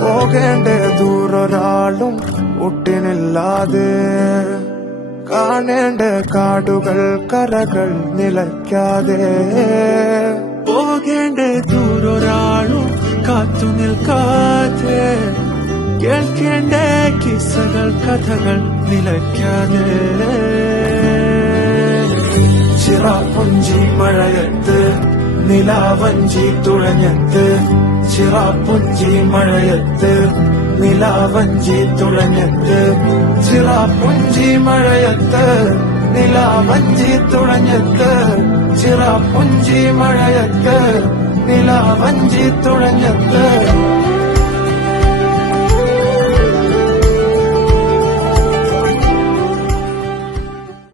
പോകേണ്ട ദൂരൊരാളും ഒട്ടിനില്ലാതെ, കാണേണ്ട കാടുകൾ കരകൾ നിലയ്ക്കാതെ. പോകേണ്ട ദൂരൊരാളും കാത്തു നിൽക്കാതെ, കേൾക്കേണ്ട കിസ്സകൾ കഥകൾ നിലയ്ക്കാതെ. ചിറാപ്പുഞ്ചി മഴയത്ത് നിലാവഞ്ചി തുഴഞ്ഞത്ത്, ചിറാപ്പുഞ്ചി മഴയത്ത് നിലാവഞ്ചി തുഴഞ്ഞത്ത്, ചിറാപ്പുഞ്ചി മഴയത്ത് നിലാവഞ്ചി തുഴഞ്ഞത്ത്, ചിറാപ്പുഞ്ചി മഴയത്ത് നിലാവഞ്ചി തുഴഞ്ഞത്ത്.